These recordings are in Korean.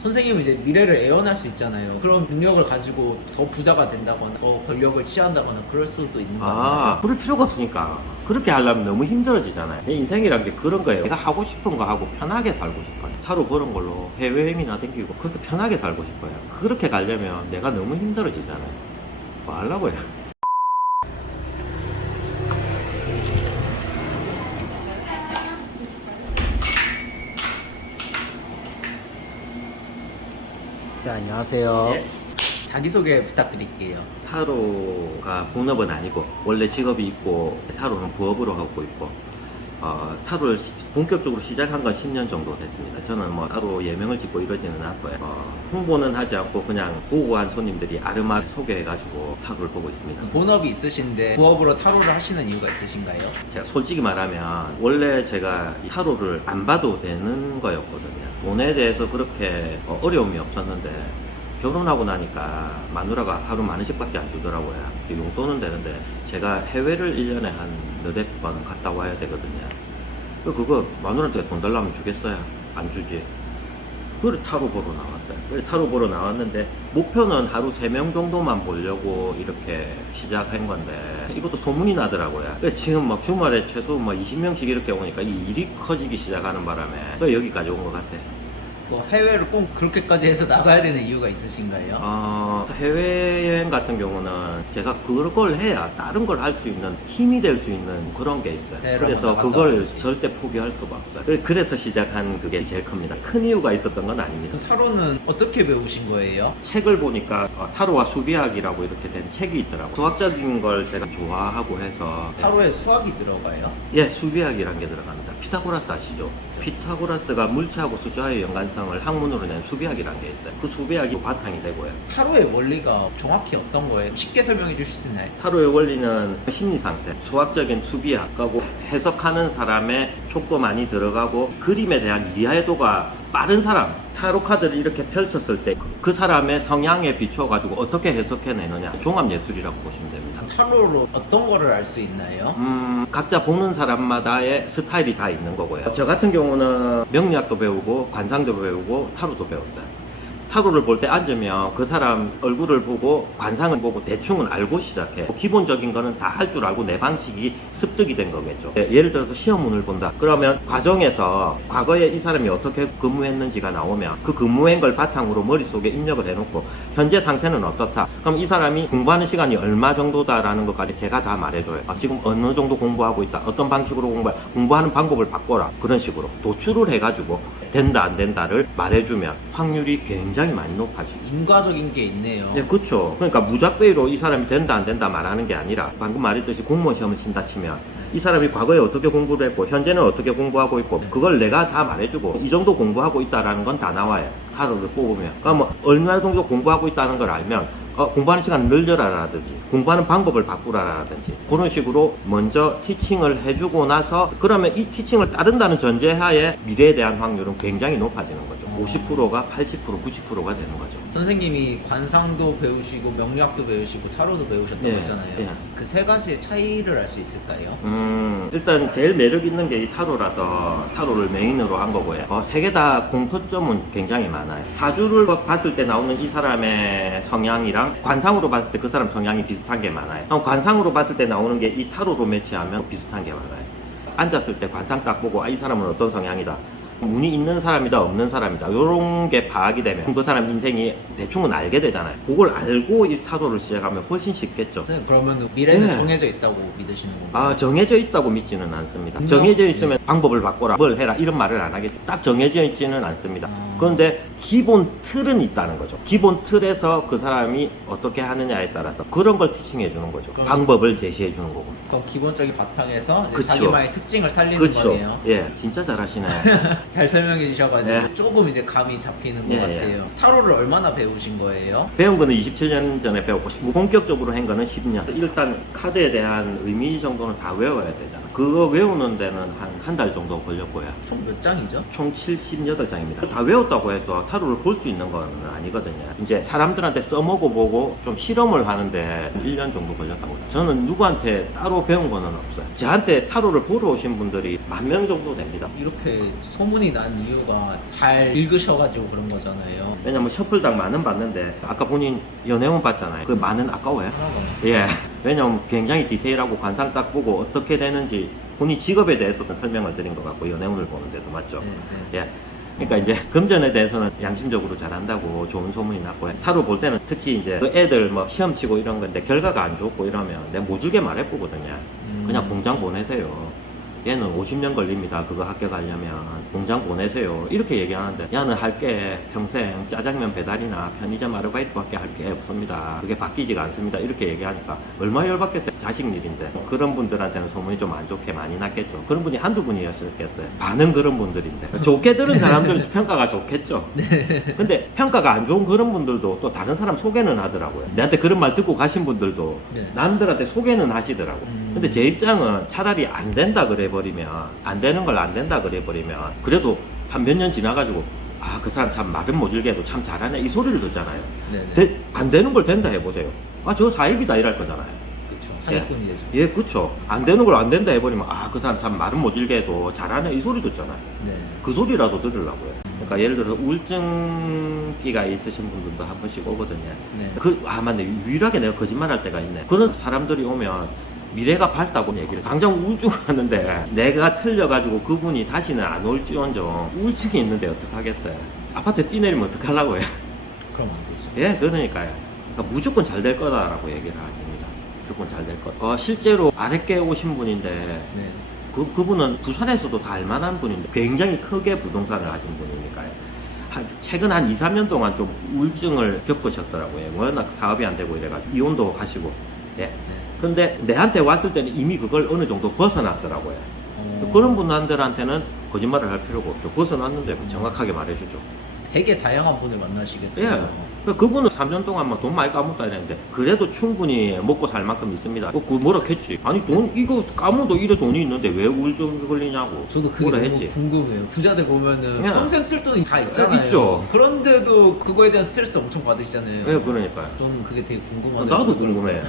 선생님은 이제 미래를 예언할 수 있잖아요. 그런 능력을 가지고 더 부자가 된다거나 더 권력을 취한다거나 그럴 수도 있는 거예요. 아, 그럴 필요가 없으니까. 그렇게 하려면 너무 힘들어지잖아요. 내 인생이란 게 그런 거예요. 내가 하고 싶은 거 하고 편하게 살고 싶어요. 차로 버는 걸로 해외여행이나 댕기고 그렇게 편하게 살고 싶어요. 그렇게 가려면 내가 너무 힘들어지잖아요. 뭐 하려고요? 네, 안녕하세요. 예. 자기소개 부탁드릴게요. 타로가 본업은 아니고 원래 직업이 있고 타로는 부업으로 하고 있고 어, 타로를 시- 본격적으로 시작한 건 10년 정도 됐습니다. 저는 뭐 타로 예명을 짓고 이러지는 않고요. 어, 홍보는 하지 않고 그냥 보고한 손님들이 아르마 소개해가지고 타로를 보고 있습니다. 본업이 있으신데 부업으로 타로를 하시는 이유가 있으신가요? 제가 솔직히 말하면 원래 제가 이 타로를 안 봐도 되는 거였거든요. 돈에 대해서 그렇게 어, 어려움이 없었는데 결혼하고 나니까 마누라가 하루 만 원씩밖에 안 주더라고요. 그 용돈은 되는데 제가 해외를 1년에 한 너댓 번 갔다 와야 되거든요. 그 그거 마누라한테 돈 달라면 주겠어요? 안 주지. 그래 타로 보러 나왔어요. 그래 타로 보러 나왔는데 목표는 하루 3명 정도만 보려고 이렇게 시작한 건데 이것도 소문이 나더라고요. 지금 막 주말에 최소 뭐 20명씩 이렇게 오니까 이 일이 커지기 시작하는 바람에 그래서 여기까지 온 것 같아요. 뭐 해외를 꼭 그렇게까지 해서 나가야 되는 이유가 있으신가요? 어, 해외여행 같은 경우는 제가 그걸 해야 다른 걸 할 수 있는 힘이 될 수 있는 그런 게 있어요. 네, 그래서 나갔다 그걸 와야지. 절대 포기할 수가 없어요. 그래- 그래서 시작한 그게 제일 큽니다. 큰 이유가 있었던 건 아닙니다. 그럼 타로는 어떻게 배우신 거예요? 책을 보니까 어, 타로와 수비학이라고 이렇게 된 책이 있더라고요. 수학적인 걸 제가 좋아하고 해서 타로에 수학이 들어가요? 예, 수비학이라는 게 들어갑니다. 피타고라스 아시죠? 피타고라스가 물체하고 숫자의 연관성 을 학문으로 낸 수비학이라는 게 있어요. 그 수비학이 바탕이 되고요. 타로의 원리가 정확히 어떤 거예요? 쉽게 설명해 주실 수 있나요? 타로의 원리는 심리 상태, 수학적인 수비학하고 해석하는 사람의 촉도 많이 들어가고 그림에 대한 이해도가 빠른 사람, 타로 카드를 이렇게 펼쳤을 때 그 사람의 성향에 비춰가지고 어떻게 해석해내느냐 종합 예술이라고 보시면 됩니다. 타로로 어떤 거를 알 수 있나요? 음, 각자 보는 사람마다의 스타일이 다 있는 거고요. 저 같은 경우는 명리학도 배우고 관상도 배우고 타로도 배웠어요. 타로를 볼 때 앉으면 그 사람 얼굴을 보고 관상을 보고 대충은 알고 시작해. 기본적인 거는 다 할 줄 알고 내 방식이 습득이 된 거겠죠. 예, 예를 들어서 시험문을 본다. 그러면 과정에서 과거에 이 사람이 어떻게 근무했는지가 나오면 그 근무한 걸 바탕으로 머릿속에 입력을 해놓고 현재 상태는 어떻다. 그럼 이 사람이 공부하는 시간이 얼마 정도다라는 것까지 제가 다 말해줘요. 아, 지금 어느 정도 공부하고 있다. 어떤 방식으로 공부해. 공부하는 방법을 바꿔라. 그런 식으로 도출을 해가지고 된다 안 된다를 말해주면 확률이 굉장히 많이 높아지죠. 인과적인 게 있네요. 네, 그렇죠. 그러니까 무작베이로 이 사람이 된다 안 된다 말하는 게 아니라 방금 말했듯이 공무원 시험을 친다 치면 이 사람이 과거에 어떻게 공부를 했고 현재는 어떻게 공부하고 있고 그걸 내가 다 말해주고 이 정도 공부하고 있다라는 건 다 나와요. 타로를 뽑으면. 그러니까 뭐 얼마 정도 공부하고 있다는 걸 알면 어, 공부하는 시간 늘려라라든지 공부하는 방법을 바꾸라라든지 그런 식으로 먼저 티칭을 해주고 나서 그러면 이 티칭을 따른다는 전제하에 미래에 대한 확률은 굉장히 높아지는 거죠. 50%가 80% 90%가 되는 거죠. 선생님이 관상도 배우시고 명리학도 배우시고 타로도 배우셨다고 예, 했잖아요. 예. 그세 가지의 차이를 알 수 있을까요? 음, 일단 제일 매력 있는 게 이 타로라서 타로를 메인으로 한 거고요. 어, 세개 다 공통점은 굉장히 많아요. 사주를 봤을 때 나오는 이 사람의 성향이랑 관상으로 봤을 때 그 사람 성향이 비슷한 게 많아요. 그럼 관상으로 봤을 때 나오는 게 이 타로로 매치하면 비슷한 게 많아요. 앉았을 때 관상 딱 보고 아, 이 사람은 어떤 성향이다. 운이 있는 사람이다 없는 사람이다 이런 게 파악이 되면 그 사람 인생이 대충은 알게 되잖아요 그걸 알고 이 타로를 시작하면 훨씬 쉽겠죠 선생님 그러면 미래는 네. 정해져 있다고 믿으시는 건가요? 아 정해져 있다고 믿지는 않습니다. 음, 정해져 네. 있으면 방법을 바꿔라, 뭘 해라 이런 말을 안 하겠죠. 딱 정해져 있지는 않습니다. 음. 그런데 기본 틀은 있다는 거죠. 기본 틀에서 그 사람이 어떻게 하느냐에 따라서 그런 걸 티칭해 주는 거죠. 그럼 방법을 제시해 주는 거고. 어떤 기본적인 바탕에서 이제 그쵸. 자기만의 특징을 살리는 그렇죠. 거네요. 예, 진짜 잘하시네. 잘 설명해 주셔가지고 네. 조금 이제 감이 잡히는 것 예, 같아요. 타로를 얼마나 배우신 거예요? 배운 거는 27년 전에 배웠고 본격적으로 한 거는 10년. 일단 카드에 대한 의미 정도는 다 외워야 되잖아. 그거 외우는 데는 한 한 달 정도 걸렸고요. 총 몇 장이죠? 총 78장입니다. 다 외웠다 배웠다고 해서 타로를 볼 수 있는 건 아니거든요. 이제 사람들한테 써먹어 보고 좀 실험을 하는데 1년 정도 걸렸다고. 저는 누구한테 따로 배운 거는 없어요. 저한테 타로를 보러 오신 분들이 만 명 정도 됩니다. 이렇게 소문이 난 이유가 잘 읽으셔가지고 그런 거잖아요. 왜냐면 셔플당 만원 받는데 아까 본인 연애원 받잖아요. 그 만원 아까워요? 예. 왜냐면 굉장히 디테일하고 관상 딱 보고 어떻게 되는지 본인 직업에 대해서도 설명을 드린 것 같고 연애운을 보는데도 맞죠? 네, 네. 예. 그러니까 이제 금전에 대해서는 양심적으로 잘한다고 좋은 소문이 났고 타로 볼 때는 특히 이제 그 애들 뭐 시험 치고 이런 건데 결과가 안 좋고 이러면 내가 모질게 말해보거든요. 음. 그냥 공장 보내세요. 얘는 50년 걸립니다. 그거 합격하려면 공장 보내세요. 이렇게 얘기하는데 야는 할 게 평생 짜장면 배달이나 편의점 아르바이트밖에 할 게 없습니다. 그게 바뀌지가 않습니다. 이렇게 얘기하니까 얼마 열받겠어요. 자식 일인데 그런 분들한테는 소문이 좀 안 좋게 많이 났겠죠. 그런 분이 한두 분이었을겠어요. 반은 그런 분들인데 좋게 들은 사람들 평가가 좋겠죠. 근데 평가가 안 좋은 그런 분들도 또 다른 사람 소개는 하더라고요. 내한테 그런 말 듣고 가신 분들도 네. 남들한테 소개는 하시더라고. 음. 근데 제 입장은 차라리 안 된다 그래버리면 안 되는 걸 안 된다 그래버리면 그래도 한 몇 년 지나가지고 아 그 사람 참 말은 모질게도 참 잘하네 이 소리를 듣잖아요. 되- 안 되는 걸 된다 해보세요. 아 저 사입이다 이럴 거잖아요. 그렇죠. 사기꾼이 되죠. 예, 그쵸. 안 되는 걸 안 된다 해버리면 아 그 사람 참 말은 모질게도 잘하네 이 소리 듣잖아요. 네. 그 소리라도 들으려고요. 그러니까 예를 들어서 우울증기가 있으신 분들도 한 번씩 오거든요. 네. 그, 아, 맞네. 유일하게 내가 거짓말 할 때가 있네. 그런 사람들이 오면 미래가 밝다고 얘기를. 당장 우울증 하는데 내가 틀려가지고 그분이 다시는 안 올지언정 우울증이 있는데 어떡하겠어요. 아파트 뛰내리면 어떡하려고요. 그럼 안 되죠. 예, 그러니까요. 그러니까 무조건 잘 될 거다라고 얘기를 하십니다. 무조건 잘 될 거. 어, 실제로 아랫게 오신 분인데 네. 그, 그분은 부산에서도 다 알만한 분인데 굉장히 크게 부동산을 하신 분이니까요. 한, 최근 한 2, 3년 동안 좀 우울증을 겪으셨더라고요. 워낙 사업이 안 되고 이래가지고 이혼도 가시고. 예. 네. 근데 내한테 왔을 때는 이미 그걸 어느 정도 벗어났더라고요. 어, 그런 분들한테는 거짓말을 할 필요가 없죠. 벗어났는데 정확하게 말해주죠. 되게 다양한 분을 만나시겠어요. 예. 그 그분은 3년 동안 뭐돈 많이 까먹다 이랬는데 그래도 충분히 먹고 살 만큼 있습니다. 그 뭐라 했지? 아니 돈 이거 까먹어도 이래 돈이 있는데 왜 우울증 걸리냐고. 저도 그게 뭐라 너무 했지? 궁금해요. 부자들 보면은 야. 평생 쓸 돈이 다 있잖아요. 있죠. 그런데도 그거에 대한 스트레스 엄청 받으시잖아요. 예, 그러니까요. 저는 그게 되게 궁금하네요. 나도 궁금해.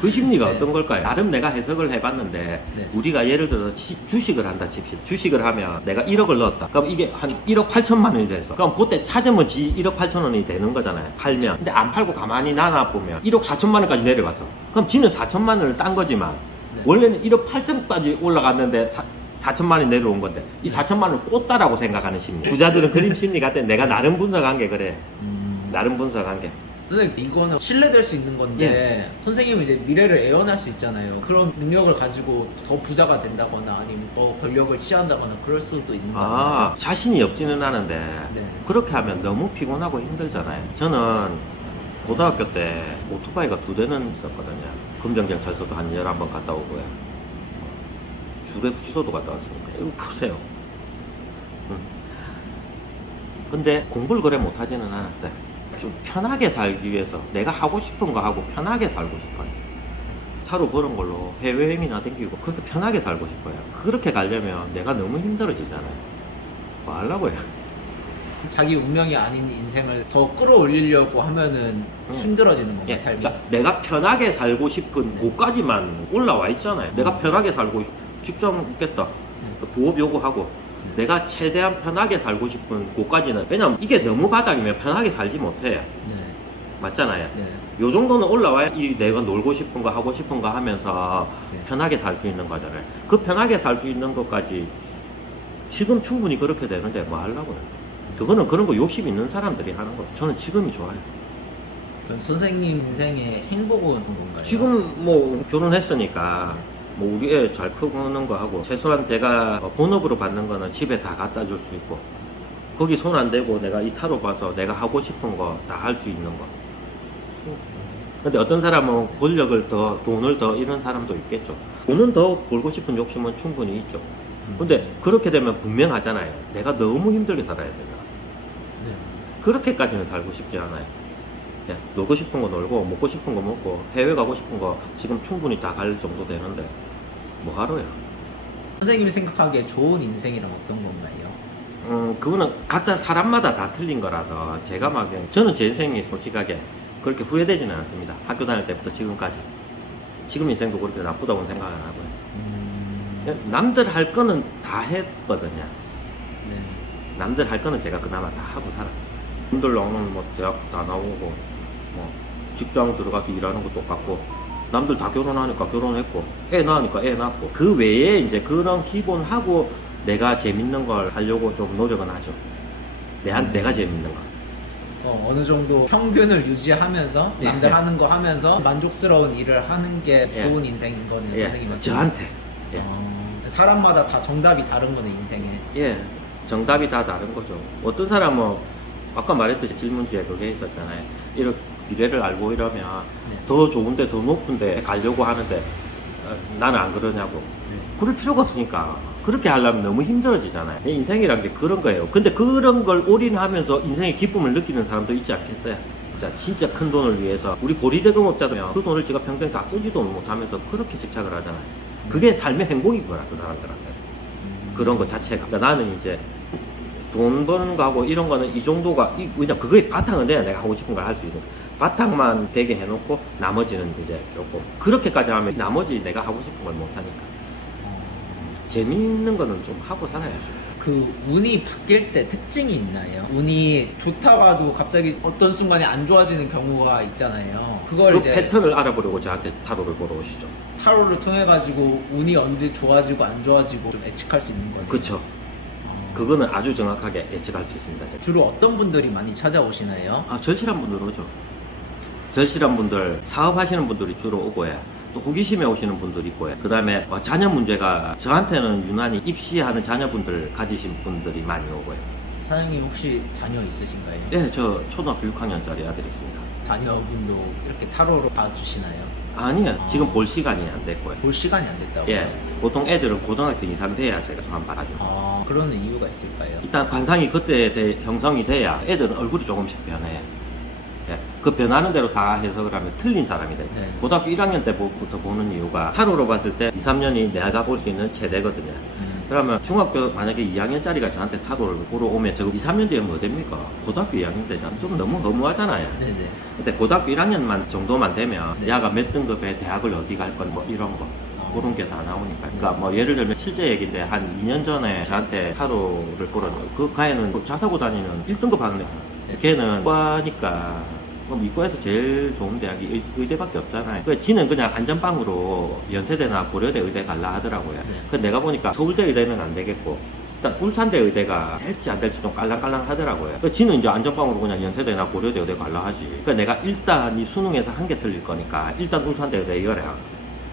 그 심리가 네. 어떤 걸까요? 나름 내가 해석을 해봤는데 네. 우리가 예를 들어서 지- 주식을 한다 칩시다. 주식을 하면 내가 1억을 넣었다. 그럼 이게 한 1억 8천만 원이 돼서 그럼 그때 찾으면 지 1억 8천 원이 되는 거잖아요. 팔면. 근데 안 팔고 가만히 놔놔 보면 1억 4천만 원까지 내려갔어. 그럼 지는 4천만 원을 딴 거지만 네. 원래는 1억 8천까지 올라갔는데 4, 천만 원이 내려온 건데 이 4천만 원을 꽂다라고 생각하는 심리. 부자들은 그림 심리 같아. 내가 나름 분석한 게 그래. 음, 나름 분석한 게. 선생님 이거는 신뢰될 수 있는 건데 예. 선생님은 이제 미래를 예언할 수 있잖아요. 그런 능력을 가지고 더 부자가 된다거나 아니면 더 권력을 취한다거나 그럴 수도 있는 거예요. 아, 자신이 없지는 않은데 네. 그렇게 하면 너무 피곤하고 힘들잖아요. 저는 고등학교 때 오토바이가 두 대는 있었거든요. 금정경찰서도 한 11번 갔다 오고요. 주례구치소도 갔다 왔으니까. 이거 보세요. 음. 근데 공부를 그래 못하지는 않았어요. 좀 편하게 살기 위해서 내가 하고 싶은 거 하고 편하게 살고 싶어요. 차로 그런 걸로 해외여행이나 댕기고 그렇게 편하게 살고 싶어요. 그렇게 가려면 내가 너무 힘들어지잖아요. 뭐 하려고요? 자기 운명이 아닌 인생을 더 끌어올리려고 하면은 음. 힘들어지는 건가요, 예, 삶이? 그러니까 내가 편하게 살고 싶은 네. 곳까지만 올라와 있잖아요. 내가 음. 편하게 살고 싶- 직장 있겠다. 네. 부업 요구하고 네. 내가 최대한 편하게 살고 싶은 곳까지는 왜냐면 이게 너무 바닥이면 편하게 살지 못해. 네. 맞잖아요. 네. 요 정도는 올라와야 이 내가 놀고 싶은 거 하고 싶은 거 하면서 네. 편하게 살 수 있는 거잖아요. 그 편하게 살 수 있는 것까지 지금 충분히 그렇게 되는데 뭐 하려고요? 그거는 그런 거 욕심 있는 사람들이 하는 거. 저는 지금이 좋아요. 그럼 선생님 인생의 행복은 뭔가요? 지금 뭐 결혼했으니까 네. 뭐 우리 애 잘 크는 거 하고 최소한 제가 어, 본업으로 받는 거는 집에 다 갖다 줄 수 있고 거기 손 안 대고 내가 이 타로 봐서 내가 하고 싶은 거 다 할 수 있는 거. 근데 어떤 사람은 권력을 더 돈을 더 이런 사람도 있겠죠. 돈은 더 벌고 싶은 욕심은 충분히 있죠. 음. 근데 그렇게 되면 분명하잖아요. 내가 너무 힘들게 살아야 된다. 네. 그렇게까지는 살고 싶지 않아요. 예, 놀고 싶은 거 놀고, 먹고 싶은 거 먹고, 해외 가고 싶은 거 지금 충분히 다 갈 정도 되는데, 뭐 하러요? 선생님이 생각하기에 좋은 인생이란 어떤 건가요? 음, 그거는 각자 사람마다 다 틀린 거라서 제가 막에 저는 제 인생이 솔직하게 그렇게 후회되지는 않습니다. 학교 다닐 때부터 지금까지. 지금 인생도 그렇게 나쁘다고 생각 안 하고요. 음, 남들 할 거는 다 했거든요. 네. 남들 할 거는 제가 그나마 다 하고 살았어요. 남들 나오는 뭐 대학 다 나오고 뭐 직장 들어가서 일하는 거 똑같고 남들 다 결혼하니까 결혼했고 애 낳으니까 애 낳고 그 외에 이제 그런 기본하고 내가 재밌는 걸 하려고 좀 노력은 하죠. 내가, 음. 내가 재밌는 거. 어, 어느 정도 평균을 유지하면서 남들 예. 하는 거 하면서 만족스러운 일을 하는 게 예. 좋은 인생인 거네요, 예, 선생님은. 저한테. 예. 어, 사람마다 다 정답이 다른 거네, 인생에. 예, 정답이 다 다른 거죠. 어떤 사람은 아까 말했듯이 질문지에 그게 있었잖아요. 이렇게 미래를 알고 이러면 네. 더 좋은데 더 높은데 가려고 하는데 어, 나는 안 그러냐고. 네. 그럴 필요가 없으니까. 그렇게 하려면 너무 힘들어지잖아요. 인생이란 게 그런 거예요. 근데 그런 걸 올인하면서 인생의 기쁨을 느끼는 사람도 있지 않겠어요? 자, 진짜 큰 돈을 위해서 우리 고리대금업자도요. 그 돈을 제가 평생 다 쓰지도 못하면서 그렇게 집착을 하잖아요. 그게 삶의 행복이구나 그 사람들한테. 음. 그런 것 자체가. 그러니까 나는 이제 돈 버는 거하고 이런 거는 이 정도가, 이, 그냥 그거의 바탕은 돼야 내가 하고 싶은 걸 할 수 있는. 바탕만 되게 해놓고 나머지는 이제 조금. 그렇게까지 하면 나머지 내가 하고 싶은 걸 못하니까. 어, 재밌는 거는 좀 하고 살아야죠. 그 운이 바뀔 때 특징이 있나요? 운이 좋다가도 갑자기 어떤 순간에 안 좋아지는 경우가 있잖아요. 그걸 그 이제 패턴을 알아보려고 저한테 타로를 보러 오시죠. 타로를 통해 가지고 운이 언제 좋아지고 안 좋아지고 좀 예측할 수 있는 거예요. 그쵸. 어, 그거는 아주 정확하게 예측할 수 있습니다. 제가. 주로 어떤 분들이 많이 찾아오시나요? 아, 절실한 분들 오죠. 절실한 분들, 사업하시는 분들이 주로 오고 해. 또 호기심에 오시는 분들이 있고 해. 그 다음에 자녀 문제가 저한테는 유난히 입시하는 자녀분들 가지신 분들이 많이 오고 해. 사장님 혹시 자녀 있으신가요? 네, 저 초등학교 6학년짜리 아들이 있습니다. 자녀분도 이렇게 타로로 봐주시나요? 아니요, 지금 볼 시간이 안 됐고요. 볼 시간이 안 됐다고? 예, 보통 애들은 고등학교 이상 돼야 제가 한 봐가지고. 아 그런 이유가 있을까요? 일단 관상이 그때 돼- 형성이 돼야 애들은 얼굴이 조금씩 변해. 예, 그 변하는 대로 다 해석을 하면 틀린 사람이 돼. 네. 고등학교 1학년 때부터 보는 이유가 타로로 봤을 때 2, 3년이 내가 볼 수 있는 최대거든요. 음, 그러면 중학교 만약에 2학년짜리가 저한테 타로를 보러 오면 저 2, 3년 뒤에 뭐 됩니까? 고등학교 2학년 때는 좀 너무 허무하잖아요. 네네. 근데 고등학교 1학년만 정도만 되면 네. 야가 몇 등급에 대학을 어디 갈 건 뭐 이런 거 어. 그런 게 다 나오니까 그러니까 뭐 예를 들면 실제 얘기인데 한 2년 전에 저한테 타로를 보러줘요 그 가에는 자 사고 다니는 1등급 하는 애 네. 걔는 과니까 그럼 이과에서 제일 좋은 대학이 의, 의대밖에 없잖아요. 그 지는 그냥 안전빵으로 연세대나 고려대 의대 갈라 하더라고요. 네. 그 내가 보니까 서울대 의대는 안 되겠고 일단 울산대 의대가 될지 안 될지 좀 깔랑깔랑 하더라고요. 그 지는 이제 안전빵으로 그냥 연세대나 고려대 의대 갈라 하지. 그러니까 내가 일단 이 수능에서 한 개 틀릴 거니까 일단 울산대 의대 이거라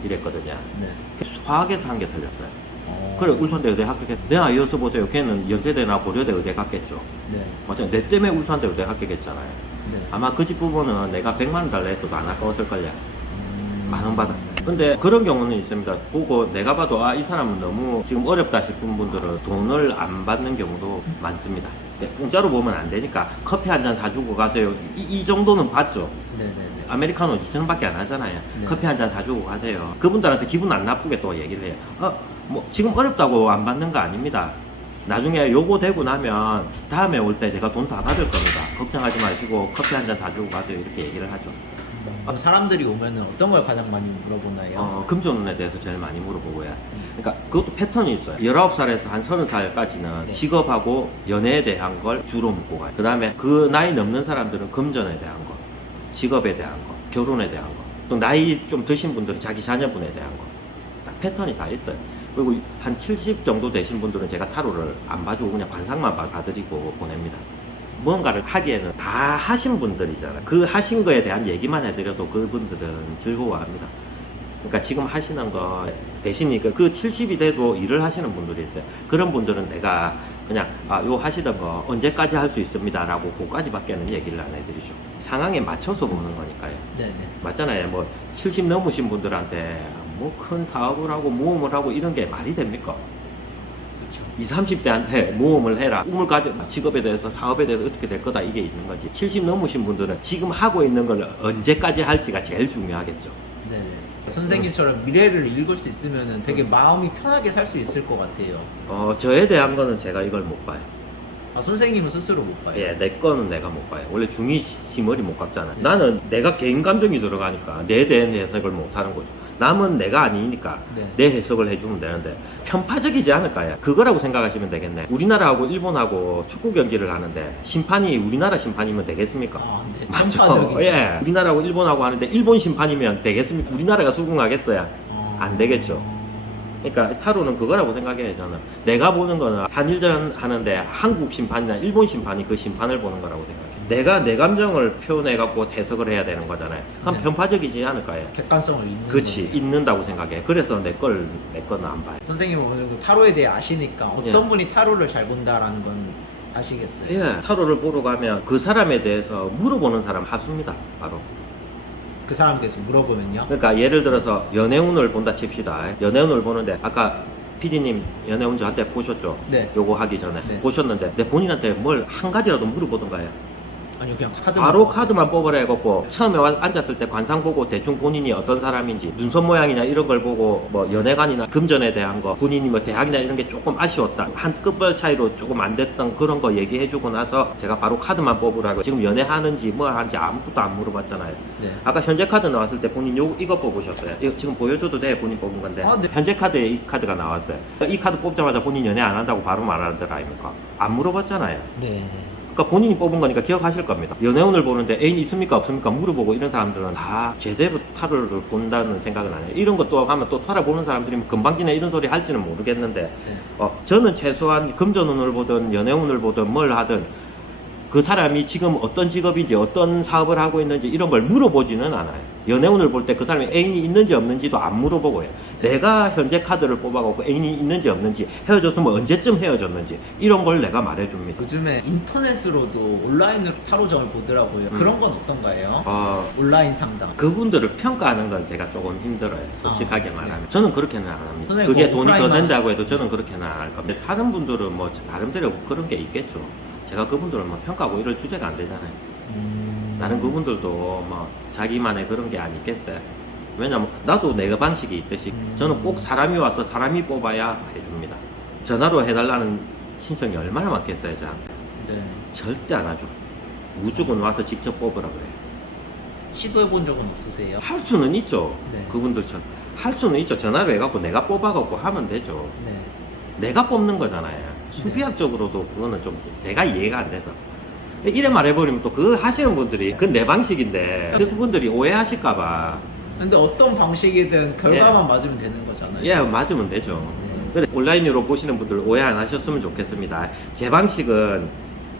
이랬거든요. 네. 수학에서 한 개 틀렸어요. 어, 그래 울산대 의대 합격했. 내 아이여서 보세요. 걔는 연세대나 고려대 의대 갔겠죠. 네. 맞아요. 내 때문에 울산대 의대 합격했잖아요. 네. 아마 그 집 부모는 내가 100만 원 달라 했어도 안 아까웠을걸요. 음, 만원 받았어요. 근데 그런 경우는 있습니다. 보고 내가 봐도 아, 이 사람은 너무 지금 어렵다 싶은 분들은 돈을 안 받는 경우도 많습니다. 근데 공짜로 보면 안 되니까 커피 한 잔 사주고 가세요. 이, 이 정도는 받죠. 네네네. 아메리카노 2천원 밖에 안 하잖아요. 네. 커피 한 잔 사주고 가세요. 그분들한테 기분 안 나쁘게 또 얘기를 해요. 어, 뭐, 지금 어렵다고 안 받는 거 아닙니다. 나중에 요거 되고 나면 다음에 올 때 제가 돈 다 받을 겁니다. 걱정하지 마시고 커피 한잔 사주고 가세요. 이렇게 얘기를 하죠. 그럼 사람들이 오면은 어떤 걸 가장 많이 물어보나요? 어, 금전운에 대해서 제일 많이 물어보고요. 그러니까 그것도 패턴이 있어요. 19살에서 한 30살까지는 네. 직업하고 연애에 대한 걸 주로 묻고 가요. 그 다음에 그 나이 넘는 사람들은 금전에 대한 거, 직업에 대한 거, 결혼에 대한 거, 또 나이 좀 드신 분들은 자기 자녀분에 대한 거. 다 패턴이 다 있어요. 그리고 한 70 정도 되신 분들은 제가 타로를 안 봐주고 그냥 관상만 봐- 봐드리고 보냅니다. 뭔가를 하기에는 다 하신 분들이잖아요. 그 하신 거에 대한 얘기만 해드려도 그분들은 즐거워합니다. 그러니까 지금 하시는 거 대신이니까 그 70이 돼도 일을 하시는 분들이 있어요. 그런 분들은 내가 그냥 아, 요 하시던 거 언제까지 할 수 있습니다 라고 그까지밖에는 얘기를 안 해드리죠. 상황에 맞춰서 보는 거니까요. 네네. 맞잖아요. 뭐 70 넘으신 분들한테 뭐 큰 사업을 하고 모험을 하고 이런 게 말이 됩니까? 그렇죠. 20, 30대한테 모험을 해라. 꿈을 가져, 직업에 대해서, 사업에 대해서 어떻게 될 거다. 이게 있는 거지. 70 넘으신 분들은 지금 하고 있는 걸 언제까지 할지가 제일 중요하겠죠. 네네. 선생님처럼 미래를 읽을 수 있으면은 되게 마음이 편하게 살 수 있을 것 같아요. 어, 저에 대한 거는 제가 이걸 못 봐요. 아 선생님은 스스로 못 봐요. 예, 내 거는 내가 못 봐요. 원래 중이 시 머리 못 깎잖아. 네. 나는 내가 개인 감정이 들어가니까 내 대한 해석을 못 하는 거죠. 남은 내가 아니니까 네. 내 해석을 해주면 되는데 편파적이지 않을까요? 그거라고 생각하시면 되겠네. 우리나라하고 일본하고 축구 경기를 하는데 심판이 우리나라 심판이면 되겠습니까? 아, 네. 맞죠? 예. 우리나라하고 일본하고 하는데 일본 심판이면 되겠습니까? 우리나라가 수긍하겠어요? 어. 안 되겠죠. 그러니까 타로는 그거라고 생각해요 저는 내가 보는 거는 한일전 하는데 한국 심판이나 일본 심판이 그 심판을 보는 거라고 생각해요 내가 내 감정을 표현해 갖고 해석을 해야 되는 거잖아요 그럼 네. 편파적이지 않을까요? 객관성을 있는. 그치 거예요. 있는다고 생각해 그래서 내 걸 내 거는 안 봐요 선생님은 어느 정도 타로에 대해 아시니까 어떤 예. 분이 타로를 잘 본다라는 건 아시겠어요? 예, 타로를 보러 가면 그 사람에 대해서 물어보는 사람 하수입니다 바로 그 사람에 대해서 물어보면요. 그러니까 예를 들어서 연애운을 본다 칩시다 연애운을 보는데 아까 PD님 연애운 저한테 보셨죠? 네. 요거 하기 전에 네. 보셨는데 내 본인한테 뭘 한 가지라도 물어보던가요 아니요 그냥 카드 바로 카드만 뽑으라 해갖고 처음에 와 앉았을 때 관상 보고 대충 본인이 어떤 사람인지 눈썹 모양이나 이런 걸 보고 뭐 연애관이나 금전에 대한 거 본인이 뭐 대학이나 이런 게 조금 아쉬웠다 한 끝벌 차이로 조금 안 됐던 그런 거 얘기해주고 나서 제가 바로 카드만 뽑으라고 지금 연애하는지 뭐 하는지 아무것도 안 물어봤잖아요. 네. 아까 현재 카드 나왔을 때 본인 요, 이거 뽑으셨어요. 이거 지금 보여줘도 돼 본인 뽑은 건데. 아, 네. 현재 카드에 이 카드가 나왔어요. 이 카드 뽑자마자 본인 연애 안 한다고 바로 말하더라 아닙니까? 안 물어봤잖아요. 네. 그러니까 본인이 뽑은 거니까 기억하실 겁니다. 연애운을 보는데 애인 있습니까 없습니까 물어보고 이런 사람들은 다 제대로 타로를 본다는 생각은 안 해요. 이런 것도 하면 또 타로 보는 사람들이 뭐 금방지나 이런 소리 할지는 모르겠는데 네. 어, 저는 최소한 금전운을 보든 연애운을 보든 뭘 하든 그 사람이 지금 어떤 직업인지 어떤 사업을 하고 있는지 이런 걸 물어보지는 않아요. 연애운을 볼 때 그 사람이 애인이 있는지 없는지도 안 물어보고요. 내가 현재 카드를 뽑아갖고 애인이 있는지 없는지 헤어졌으면 언제쯤 헤어졌는지 이런 걸 내가 말해줍니다. 요즘에 인터넷으로도 온라인으로 타로점을 보더라고요. 음. 그런 건 어떤가요? 어, 온라인 상담. 그분들을 평가하는 건 제가 조금 힘들어요. 솔직하게 아, 말하면. 저는 그렇게는 안 합니다. 선생님, 그게 뭐 돈이 더 오프라인만- 된다고 해도 저는 그렇게는 안 할 겁니다. 하는 분들은 뭐 나름대로 그런 게 있겠죠. 제가 그분들을 뭐 평가하고 이럴 주제가 안 되잖아요. 음. 나는 그분들도 뭐 자기만의 그런 게 아니겠어요. 왜냐면 나도 내 방식이 있듯이 음. 저는 꼭 사람이 와서 사람이 뽑아야 해줍니다. 전화로 해달라는 신청이 얼마나 많겠어요, 저한테. 네. 절대 안 하죠. 무조건 와서 직접 뽑으라 그래요. 시도해 본 적은 없으세요? 할 수는 있죠. 네. 그분들처럼. 할 수는 있죠. 전화로 해갖고 내가 뽑아갖고 하면 되죠. 네. 내가 뽑는 거잖아요. 수비학적으로도 그거는 좀 제가 이해가 안 돼서. 이래 말해버리면 또 그거 하시는 분들이 그건 내 방식인데 그래서 분들이 오해하실까봐 근데 어떤 방식이든 결과만 맞으면 되는 거잖아요. 예 맞으면 되죠. 네. 근데 온라인으로 보시는 분들 오해 안 하셨으면 좋겠습니다. 제 방식은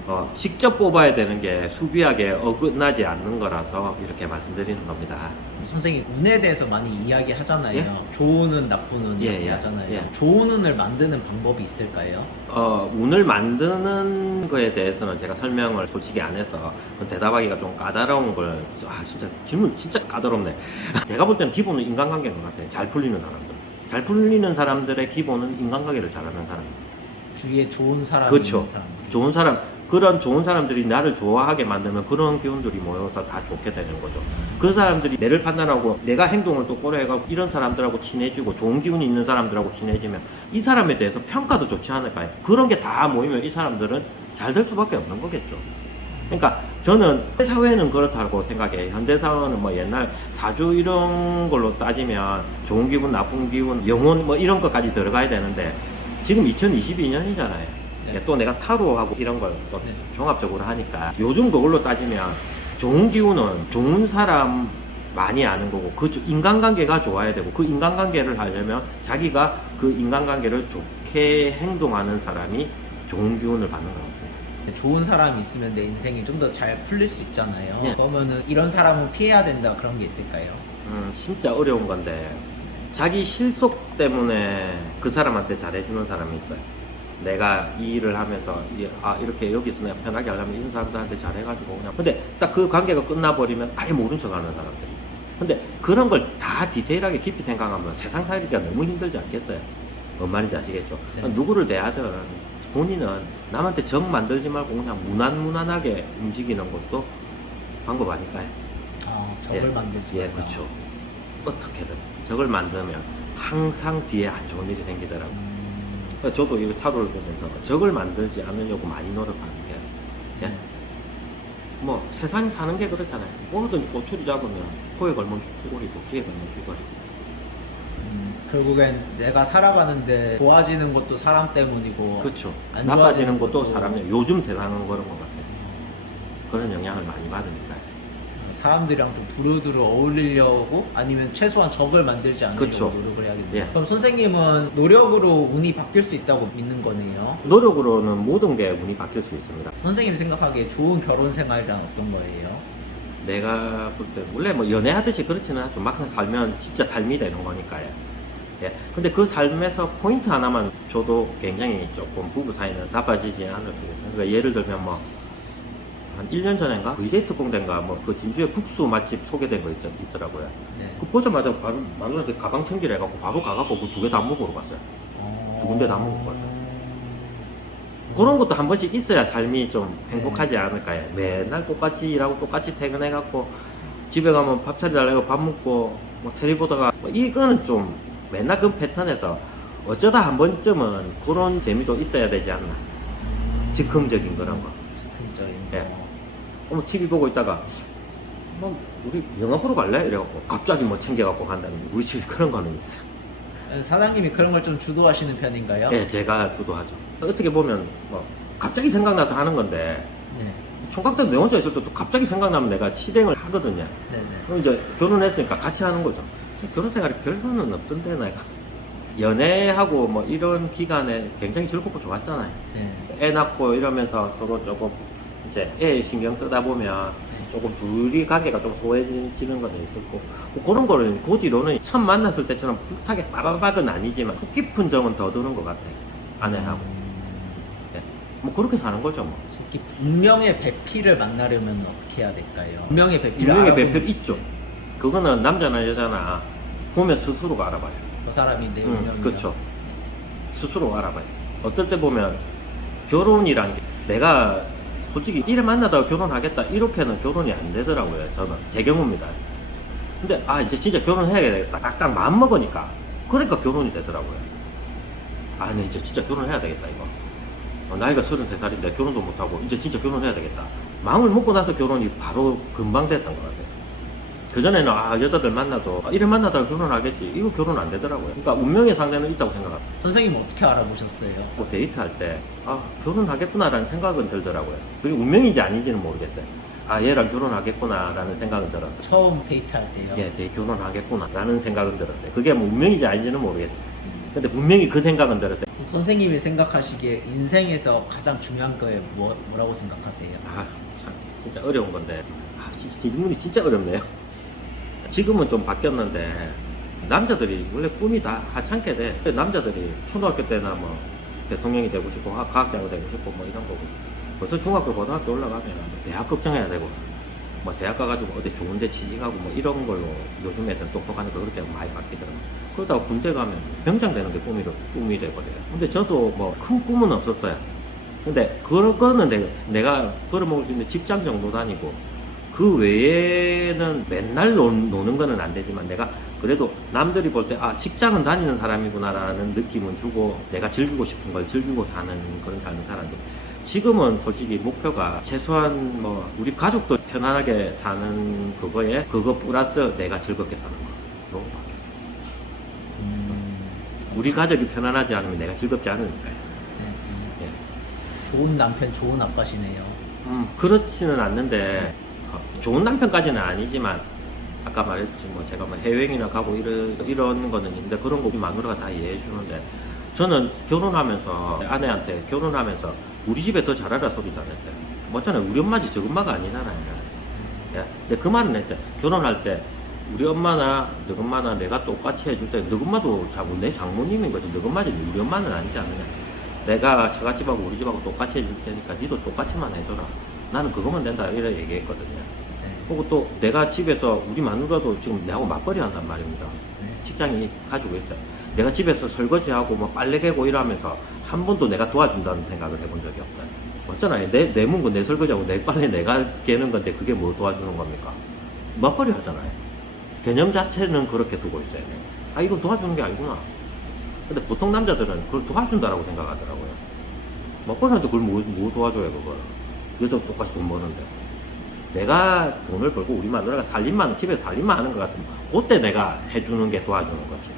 어, 직접 뽑아야 되는 게 수비하게 어긋나지 않는 거라서 이렇게 말씀드리는 겁니다. 선생님 운에 대해서 많이 이야기하잖아요. 예? 좋은 운, 나쁜 운 예, 이렇게 예, 하잖아요. 예. 좋은 운을 만드는 방법이 있을까요? 어, 운을 만드는 거에 대해서는 제가 설명을 솔직히 안 해서 대답하기가 좀 까다로운 걸, 아, 진짜 질문 진짜 까다롭네. 제가 볼 때는 기본은 인간관계인 것 같아요. 잘 풀리는 사람들. 잘 풀리는 사람들의 기본은 인간관계를 잘하는 사람. 주위에 좋은 사람이 그렇죠. 있는 사람들. 좋은 사람, 그런 좋은 사람들이 나를 좋아하게 만들면 그런 기운들이 모여서 다 좋게 되는 거죠. 그 사람들이 내를 판단하고 내가 행동을 똑바로 해가고 이런 사람들하고 친해지고 좋은 기운이 있는 사람들하고 친해지면 이 사람에 대해서 평가도 좋지 않을까요? 그런 게 다 모이면 이 사람들은 잘 될 수밖에 없는 거겠죠. 그러니까 저는 사회는 그렇다고 생각해요. 현대 사회는 뭐 옛날 사주 이런 걸로 따지면 좋은 기분, 나쁜 기분, 영혼 뭐 이런 것까지 들어가야 되는데 지금 2022년이잖아요. 네. 또 내가 타로하고 이런 걸 또 네. 종합적으로 하니까 요즘 그걸로 따지면 좋은 기운은 좋은 사람 많이 아는 거고 그 인간관계가 좋아야 되고 그 인간관계를 하려면 자기가 그 인간관계를 좋게 행동하는 사람이 좋은 기운을 받는 것 같습니다. 좋은 사람이 있으면 내 인생이 좀 더 잘 풀릴 수 있잖아요. 네. 그러면은 이런 사람은 피해야 된다 그런 게 있을까요? 음, 진짜 어려운 건데 자기 실속 때문에 그 사람한테 잘해주는 사람이 있어요. 내가 이 일을 하면서 이- 아 이렇게 여기서 내가 편하게 하려면 이런 사람들한테 잘해가지고 그냥 근데 딱 그 관계가 끝나버리면 아예 모른 척하는 사람들. 근데 그런 걸 다 디테일하게 깊이 생각하면 세상 살기가 너무 힘들지 않겠어요? 뭔 말인지 아시겠죠? 네. 누구를 대하든 본인은 남한테 정 만들지 말고 그냥 무난무난하게 움직이는 것도 방법 아닐까요? 아, 적을 예. 만들지 예. 그렇죠. 어떻게든 적을 만들면 항상 뒤에 안 좋은 일이 생기더라고요. 음, 그러니까 저도 이 타로를 보면서 적을 만들지 않으려고 많이 노력하는 게, 예? 뭐 세상이 사는 게 그렇잖아요. 뭐든지 꼬투리 잡으면 코에 걸면 귀걸이고 귀에 걸면 귀걸이고. 음, 결국엔 내가 살아가는데 좋아지는 것도 사람 때문이고 그렇죠. 안 나빠지는 것도 사람이 요즘 세상은 그런 것 같아요. 그런 영향을 많이 받으니까. 사람들이랑 좀 두루두루 어울리려고 아니면 최소한 적을 만들지 않으려고 그쵸. 노력을 해야겠네요. 예. 그럼 선생님은 노력으로 운이 바뀔 수 있다고 믿는 거네요. 노력으로는 모든 게 운이 바뀔 수 있습니다. 선생님 생각하기에 좋은 결혼 생활이란 어떤 거예요? 내가 볼 때, 원래 뭐 연애하듯이 그렇지는 않죠. 막상 살면 진짜 삶이 되는 거니까요. 예. 근데 그 삶에서 포인트 하나만 줘도 굉장히 조금 부부 사이는 나빠지지 않을 수 있어요. 그러니까 예를 들면 뭐, 한 1년 전인가? V데이트 공대인가? 뭐, 그 진주의 국수 맛집 소개된 거 있, 있더라고요. 네. 그 보자마자 바로, 말로한테 가방 챙기래갖고 바로 가갖고 그 두 개 다 먹으러 갔어요. 두 군데 다 먹을 것 같아요. 그런 것도 한 번씩 있어야 삶이 좀 행복하지 않을까요? 맨날 똑같이 일하고 똑같이 퇴근해갖고 집에 가면 밥 차려달라고 밥 먹고 뭐 텔레비 보다가 뭐 이거는 좀 맨날 그 패턴에서 어쩌다 한 번쯤은 그런 재미도 있어야 되지 않나 즉흥적인 그런 거. 즉흥적인 예. 거. 뭐 TV 보고 있다가 뭐 우리 영화 보러 갈래? 이래갖고 갑자기 뭐 챙겨갖고 간다는 우리 집에 그런 거는 있어요. 사장님이 그런 걸 좀 주도하시는 편인가요? 예, 제가 주도하죠. 어떻게 보면 뭐 갑자기 생각나서 하는 건데 네. 총각 때내 혼자 있을 때도 갑자기 생각나면 내가 실행을 하거든요. 네 네. 그럼 이제 결혼했으니까 같이 하는 거죠. 결혼 생활이 별로는 없던데 내가 연애하고 뭐 이런 기간에 굉장히 즐겁고 좋았잖아요. 네. 애 낳고 이러면서 서로 조금 이제 애 신경 쓰다 보면 조금 둘이 관계가 좀 소해지는 건 있었고 뭐 그런 거를 그 뒤로는 처음 만났을 때처럼 불타게 빠바박은 아니지만 속 깊은 정은 더 드는 것 같아요. 아내하고 네. 뭐 그렇게 사는 거죠 뭐. 솔직히 운명의 배필을 만나려면 어떻게 해야 될까요? 운명의 배필을 분명히 알아보면 배필 있죠. 그거는 남자나 여자나 보면 스스로가 알아봐요. 저 사람이 내 음, 운명이야. 그렇죠. 스스로 알아봐요. 어떨 때 보면 결혼이란 게 내가 솔직히 이래 만나다가 결혼하겠다 이렇게는 결혼이 안 되더라고요. 저는 제 경우입니다. 근데 아 이제 진짜 결혼해야겠다 딱딱 마음 먹으니까 그러니까 결혼이 되더라고요. 아, 네 이제 진짜 결혼해야 되겠다 이거. 어, 나이가 33살인데 결혼도 못하고 이제 진짜 결혼해야 되겠다. 마음을 먹고 나서 결혼이 바로 금방 됐던 것 같아요. 그전에는 아 여자들 만나도 아, 이래 만나다가 결혼하겠지 이거 결혼 안 되더라고요. 그러니까 운명의 상대는 있다고 생각합니다. 선생님 어떻게 알아보셨어요? 뭐 데이트할 때, 아, 결혼하겠구나라는 생각은 들더라고요. 그게 운명인지 아닌지는 모르겠어요. 아, 얘랑 결혼하겠구나라는 생각은 들었어요. 처음 데이트할 때요? 예, 네, 결혼하겠구나라는 생각은 들었어요. 그게 뭐 운명인지 아닌지는 모르겠어요. 음. 근데 분명히 그 생각은 들었어요. 선생님이 생각하시기에 인생에서 가장 중요한 거에 뭐, 뭐라고 생각하세요? 아, 참, 진짜 어려운 건데. 아, 진짜 질문이 진짜 어렵네요. 지금은 좀 바뀌었는데, 남자들이 원래 꿈이 다 하찮게 돼. 남자들이 초등학교 때나 뭐, 대통령이 되고 싶고, 학- 과학자가 되고 싶고, 뭐 이런 거고. 벌써 중학교, 고등학교 올라가면 대학 걱정해야 되고, 뭐 대학 가가지고 어디 좋은데 취직하고 뭐 이런 걸로 요즘 애들 똑똑하니까 그렇게 많이 바뀌더라고요. 그러다가 군대 가면 병장 되는 게 꿈이, 꿈이 돼버려요. 근데 저도 뭐 큰 꿈은 없었어요. 근데 그거는 내가, 내가 걸어먹을 수 있는 직장 정도 다니고 그 외에는 맨날 노, 노는 거는 안 되지만 내가 그래도 남들이 볼 때 아 직장은 다니는 사람이구나라는 느낌은 주고 내가 즐기고 싶은 걸 즐기고 사는 그런 삶을 살았는데 지금은 솔직히 목표가 최소한 뭐 우리 가족도 편안하게 사는 그거에 그거 플러스 내가 즐겁게 사는 거로 바뀌었어요. 음, 우리 가족이 편안하지 않으면 내가 즐겁지 않으니까요. 네, 네. 예. 좋은 남편, 좋은 아빠시네요. 음, 그렇지는 않는데 어, 좋은 남편까지는 아니지만 아까 말했지 뭐 제가 뭐 해외여행이나 가고 이런 이런 거는 있는데 그런 거 우리 마누라가 다 이해해 주는데 저는 결혼하면서 아내한테 결혼하면서 우리 집에 더 잘하라 소리도 안 했어요. 뭐잖아요. 우리 엄마지 저 엄마가 아니잖아요. 예. 근데 그 말은 했어요. 결혼할 때 우리 엄마나 너 엄마나 내가 똑같이 해줄 때 너 엄마도 자꾸 내 장모님인 거지 너 엄마지 우리 엄마는 아니지 않느냐. 내가 저갓집하고 우리 집하고 똑같이 해줄 테니까 니도 똑같이만 해줘라. 나는 그거면 된다 이래 얘기했거든요. 네, 그리고 또 내가 집에서 우리 마누라도 지금 내하고 맞벌이 한단 말입니다. 네. 직장이 가지고 있어요. 내가 집에서 설거지하고 뭐 빨래 개고 이러면서 한 번도 내가 도와준다는 생각을 해본 적이 없어요. 맞잖아요. 내, 내 문고 내 설거지하고 내 빨래 내가 개는 건데 그게 뭐 도와주는 겁니까? 맞벌이 하잖아요. 개념 자체는 그렇게 두고 있어요. 아, 이건 도와주는 게 아니구나. 근데 보통 남자들은 그걸 도와준다라고 생각하더라고요. 먹고는데 그걸 뭐, 뭐 도와줘요, 그걸. 얘도 똑같이 돈 버는데. 내가 돈을 벌고 우리 마누라가 살림만, 집에서 살림만 하는 것 같으면, 그때 내가 해주는 게 도와주는 거지.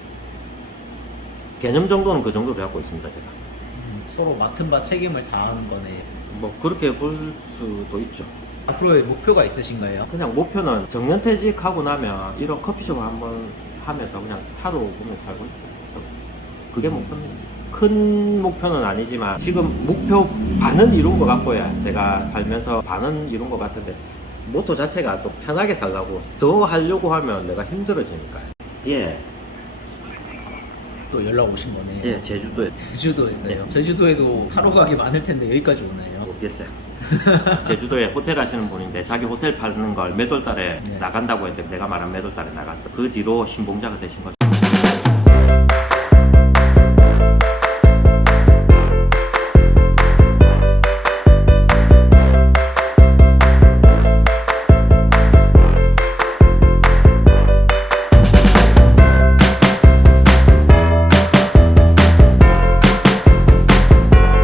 개념 정도는 그 정도로 갖고 있습니다, 제가. 음, 서로 맡은 바 책임을 다하는 거네. 뭐, 그렇게 볼 수도 있죠. 앞으로의 목표가 있으신가요? 그냥 목표는 정년퇴직하고 나면 이런 커피숍을 한번 하면서 그냥 타로 보면서 살고 있어요. 그게 목표입니다. 큰 목표는 아니지만 지금 목표 반은 이룬 것 같고요. 제가 살면서 반은 이룬 것 같은데 모토 자체가 또 편하게 살라고 더 하려고 하면 내가 힘들어지니까요. 예, 또 연락 오신 거네. 예, 제주도에 제주도에서요. 네. 제주도에도 타로 가게 많을 텐데 여기까지 오나요? 모르겠어요. 제주도에 호텔 하시는 분인데 자기 호텔 파는 걸 몇 월 달에 네. 나간다고 했는데 내가 말한 몇 월 달에 나갔어. 그 뒤로 신봉자가 되신 거죠.